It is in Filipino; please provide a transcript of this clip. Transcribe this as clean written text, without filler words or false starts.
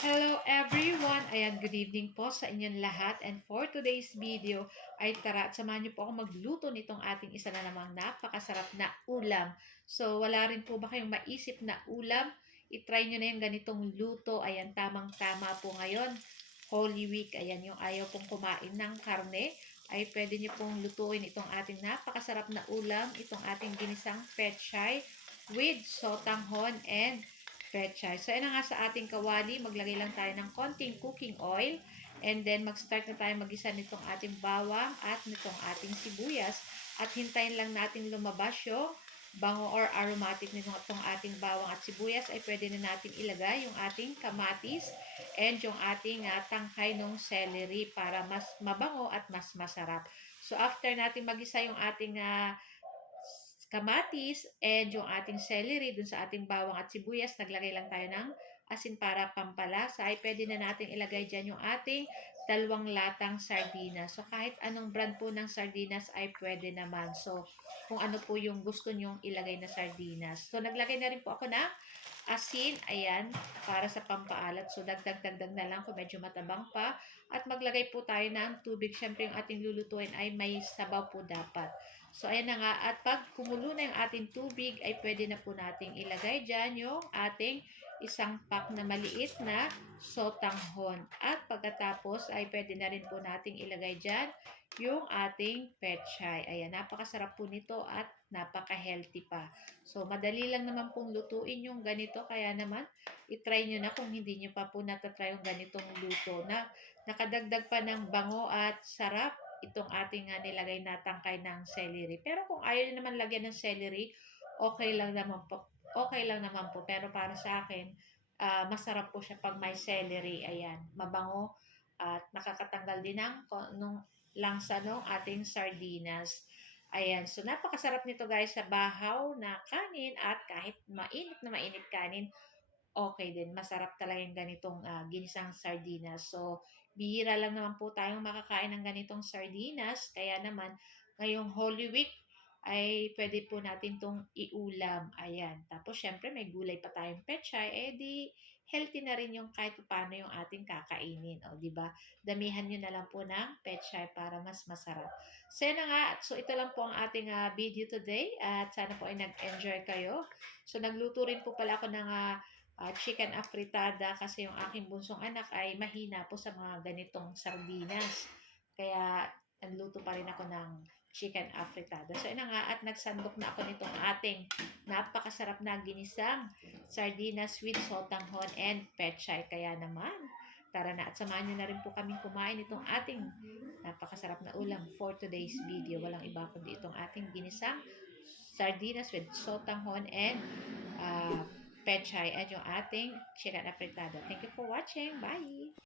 Hello everyone! Ayan, good evening po sa inyong lahat. And for today's video ay tara at samahan niyo po ako magluto nitong ating isa na namang napakasarap na ulam. So wala rin po ba kayong maisip na ulam? I-try nyo na yung ganitong luto. Ayan, tamang-tama po ngayon. Holy Week, ayan, yung ayaw pong kumain ng karne ay pwede niyo pong lutuin itong ating napakasarap na ulam, itong ating ginisang pechay with sotanghon and pechay. So, yan na nga sa ating kawali. Maglagay lang tayo ng konting cooking oil. And then, mag-start na tayo mag-isa nitong ating bawang at nitong ating sibuyas. At hintayin lang natin lumabas yung bango or aromatic nitong ating bawang at sibuyas. Ay pwede na natin ilagay yung ating kamatis and yung ating tangkay ng celery para mas mabango at mas masarap. So, after natin mag-isa yung ating kamatis and yung ating celery dun sa ating bawang at sibuyas, naglagay lang tayo ng asin para pampalasa, ay pwede na natin ilagay dyan yung ating 2 latang sardinas. So kahit anong brand po ng sardinas ay pwede naman. So kung ano po yung gusto nyong ilagay na sardinas. So naglagay na rin po ako ng asin, ayan, para sa pampaalat. So dagdag-dagdag na lang kung medyo matabang pa. At maglagay po tayo ng tubig. Siyempre yung ating lulutuin ay may sabaw po dapat. So, ayan na nga. At pag kumulo na yung ating tubig, ay pwede na po nating ilagay dyan yung ating isang pack na maliit na sotanghon. At pagkatapos, ay pwede na rin po nating ilagay dyan yung ating pechay. Ayan, napakasarap po nito at napaka-healthy pa. So, madali lang naman pong lutuin yung ganito. Kaya naman, itry nyo na kung hindi nyo pa po natatry yung ganitong luto na nakadagdag pa ng bango at sarap itong ating nilagay na tangkay ng celery. Pero kung ayaw nyo naman lagyan ng celery, okay lang naman po. Okay lang naman po. Pero para sa akin, masarap po siya pag may celery. Ayan, mabango at nakakatanggal din nung langsa ng ating sardinas. Ayan, so napakasarap nito guys sa bahaw na kanin at kahit mainit na mainit kanin, okay din. Masarap talaga yung ganitong ginisang sardinas. So, bihira lang naman po tayong makakain ng ganitong sardinas. Kaya naman, ngayong Holy Week, ay pwede po natin itong iulam. Ayan. Tapos, syempre, may gulay pa tayong pechay. Eh, di, healthy na rin yung kahit paano yung ating kakainin. O, di ba? Damihan nyo na lang po ng pechay para mas masarap. So, yan na nga. So, ito lang po ang ating video today. At sana po ay nag-enjoy kayo. So, nagluto rin po pala ako ng chicken afritada kasi yung aking bunsong anak ay mahina po sa mga ganitong sardinas. Kaya nagluto pa rin ako ng chicken afritada. So, ina nga at nagsandok na ako nitong ating napakasarap na ginisang sardinas with sotanghon and pechay. Kaya naman, tara na at samahan nyo na rin po kaming kumain itong ating napakasarap na ulam for today's video. Walang iba kundi itong ating ginisang sardinas with sotanghon and pechay at yung ating chicken apretada. Thank you for watching. Bye!